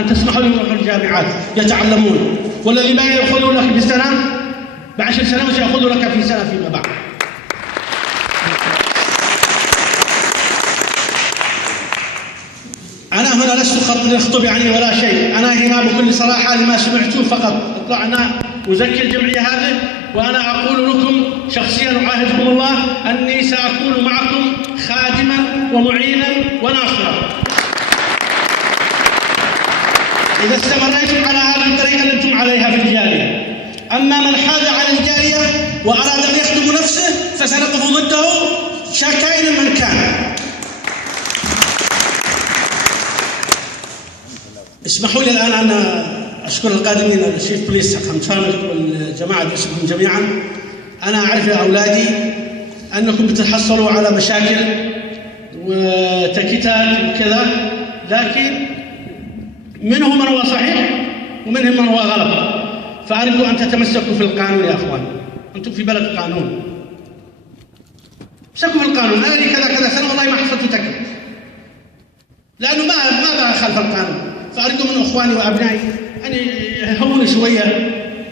أن تسمحوا لهم يروحوا الجامعات يتعلمون، والذي ما يأخذوا لك بسنة ب10 سنوات يأخذوا لك في سنة فيما بعد. أنا هنا لست أخطب يعني ولا شيء، أنا هنا بكل صراحة لما سمعته فقط أطلعنا أزكي الجمعية هذه، وأنا أقول لكم شخصيا أعاهدكم الله أني سأكون معكم خادما ومعينا وناصرا إذا استمريتم على هذه الطريقة اللي أنتم عليها في الجالية. أما من حاد عن الجالية وأراد أن يخدم نفسه فسنقف ضده كائنا من كان. اسمحوا لي الآن أن أشكر القادمين الشيف بوليس حمشانك والجماعة اللي اسمهم جميعا. أنا أعرف يا أولادي أنكم بتحصلوا على مشاكل وتكتات وكذا، لكن منهم من هو صحيح ومنهم من هو غلط، فأرجو أن تتمسكوا في القانون يا أخوان. أنتم في بلد قانون، امسكوا في القانون. أنا لي كذا سنة والله ما حصلت تكت لأنه ما خالف القانون، فأرجو من أخواني وأبنائي أن يهونوا شوية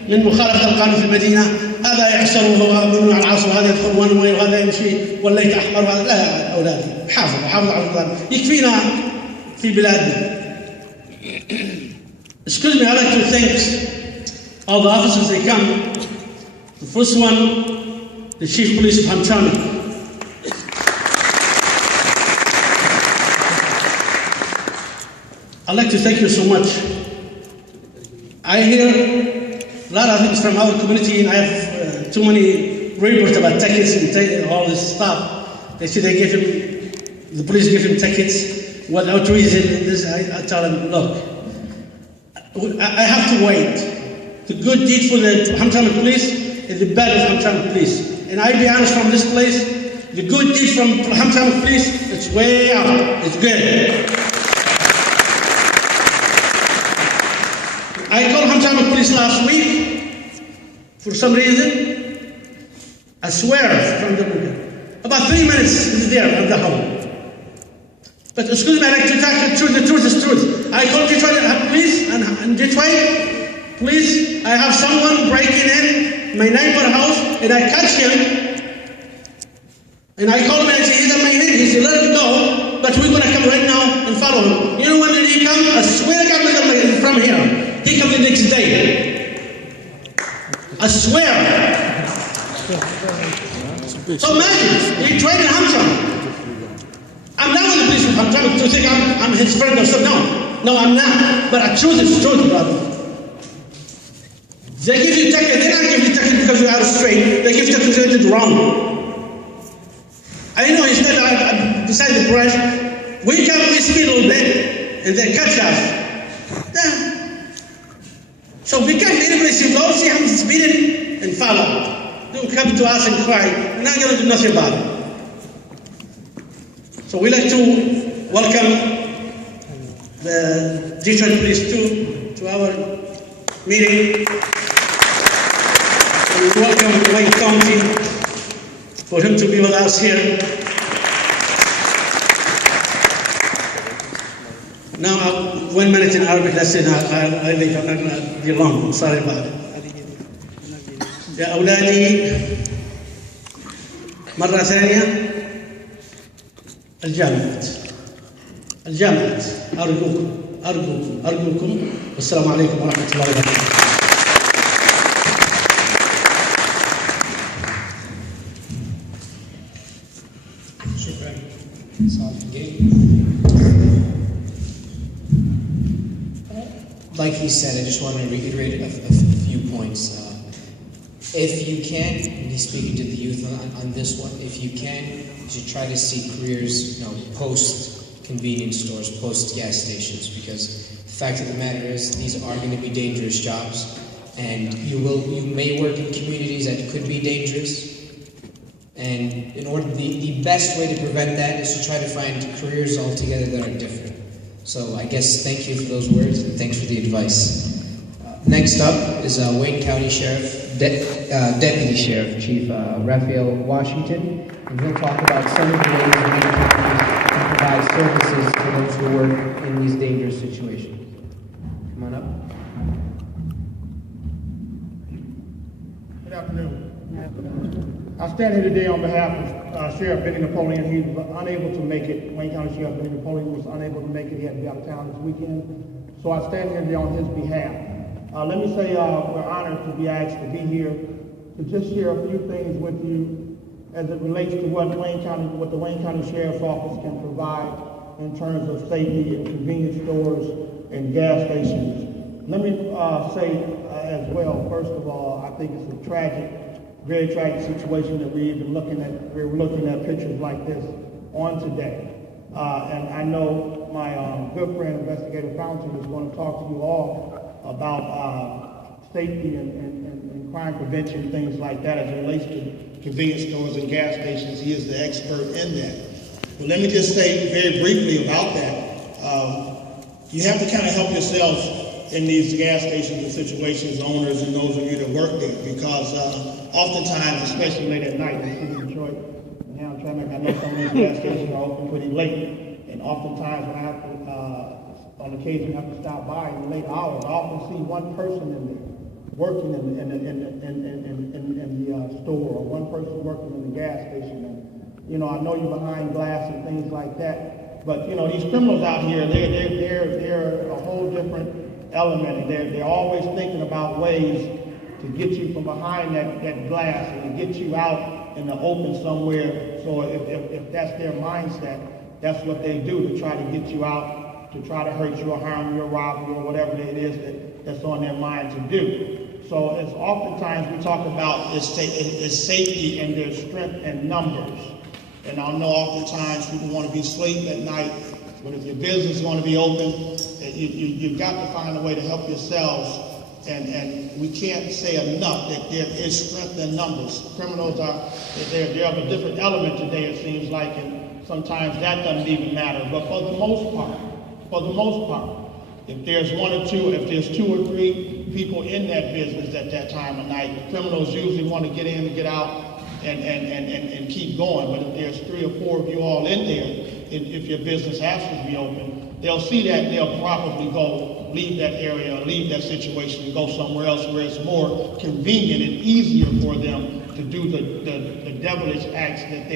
من مخالفة القانون في المدينة. هذا يعسر وهو ممنوع العصر، وهذا يدخل ونوي، وهذا يمشي والليل أحمر، وهذا لا يا أولادي، حافظوا على القانون، يكفينا في بلادنا. Excuse me, I'd like to thank all the officers they come. The first one, the Chief Police of Hamtramck. I'd like to thank you so much. I hear a lot of things from our community, and I have too many reports about tickets and all this stuff. They say the police give him tickets without reason. I tell them, look, I have to wait. The good deed for the Hamtramck police is the bad of Hamtramck police. And I'll be honest from this place, the good deed from Hamtramck police, it's way up. It's good. I called Hamtramck police last week for some reason. I swear from the about 3 minutes is there at the home. But excuse me, I like to talk the truth. The truth is truth. I called Detroit police and Detroit police. I have someone breaking in my neighbor's house, and I catch him. And I called him and I said, he's on my head. He said, let him go, but we're going to come right now and follow him. You know when did he come? I swear to God, he's from here. He comes the next day. I swear. So imagine, he tried in Hamtramck. I'm not with the police from Hamtramck to think I'm his friend or something. No, I'm not. But the truth is truth, brother. They give you ticket. They don't give you ticket because you're out of straight. They give you ticket because you did wrong. I know he's not beside the brush. We speed a little bit, and they cut you off. Yeah. So be careful. Anybody see go, see how he's speeding, and follow. Don't come to us and cry. We're not going to do nothing about it. So we like to welcome the Detroit Police to our meeting. We welcome Wayne County for him to be with us here. Now, 1 minute in Arabic, that's it. I leave. I'm not going to be long. I'm sorry about it. يا أولادي مرة ثانية، الجامعات أرجوكم والسلام عليكم ورحمة الله وبركاته. Like he said, I just want to reiterate a few points. If you can, and he's speaking to the youth on this one, if you can, you should try to seek careers, post convenience stores, post gas stations, because the fact of the matter is these are going to be dangerous jobs, and you may work in communities that could be dangerous. And the best way to prevent that is to try to find careers altogether that are different. So I guess thank you for those words, and thanks for the advice. Next up is Wayne County Sheriff, Deputy Sheriff Chief Raphael Washington, and he'll talk about some of the ways that we can provide services to those who work in these dangerous situations. Come on up. Good afternoon. I stand here today on behalf of Sheriff Benny Napoleon. He was unable to make it. Wayne County Sheriff Benny Napoleon was unable to make it. He had to be out of town this weekend. So I stand here today on his behalf. Let me say we're honored to be asked to be here to just share a few things with you as it relates to what the Wayne County Sheriff's Office can provide in terms of safety and convenience stores and gas stations. Let me say as well, first of all, I think it's a tragic, very tragic situation that we're looking at pictures like this on today. And I know my good friend, Investigator Fountain, is going to talk to you all about safety and crime prevention, things like that as it relates to convenience stores and gas stations. He is the expert in that. But let me just say very briefly about that. You have to kind of help yourself in these gas stations and situations, owners and those of you that work there, because oftentimes, especially late at night, in Detroit, and Hamtramck, I know some of these gas stations are open pretty late, and oftentimes when I have to, on occasion, have to stop by in the late hours, I often see one person in there working in the store, or one person working in the gas station. And, you know, I know you're behind glass and things like that, but you know, these criminals out here, they're a whole different element. They're always thinking about ways to get you from behind that glass and to get you out in the open somewhere. So if that's their mindset, that's what they do to try to get you out, to try to hurt you or harm you or rob you or whatever it is that's on their mind to do. So it's oftentimes we talk about is safety and their strength and numbers. And I know oftentimes people want to be asleep at night, but if your business is going to be open, you've got to find a way to help yourselves. And we can't say enough that there is strength in numbers. Criminals they're of a different element today, it seems like, and sometimes that doesn't even matter. But for the most part, if there's one or two, if there's two or three people in that business at that time of night, criminals usually want to get in and get out and keep going. But if there's 3 or 4 of you all in there, if your business has to be open, they'll see that and they'll probably leave that area, leave that situation and go somewhere else where it's more convenient and easier for them to do the devilish acts that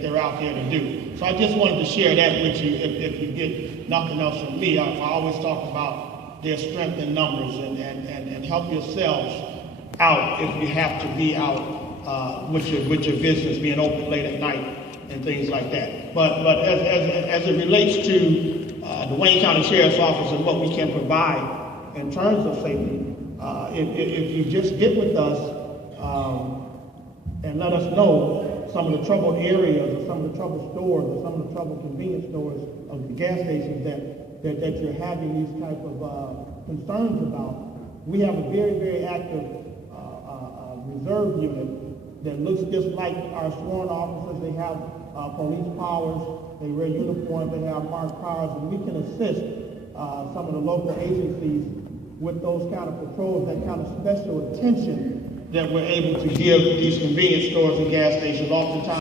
they're out there to do. So I just wanted to share that with you if you get nothing else from me. I always talk about their strength in numbers and help yourselves out if you have to be out with your business being open late at night and things like that. But as it relates to the Wayne County Sheriff's Office and what we can provide in terms of safety, if you just get with us and let us know some of the troubled areas or some of the troubled stores or some of the troubled convenience stores of the gas stations that you're having these type of concerns about, we have a very, very active reserve unit that looks just like our sworn officers. They have police powers, they wear uniforms, they have marked cars, and we can assist some of the local agencies with those kind of patrols, that kind of special attention that we're able to give these convenience stores and gas stations oftentimes.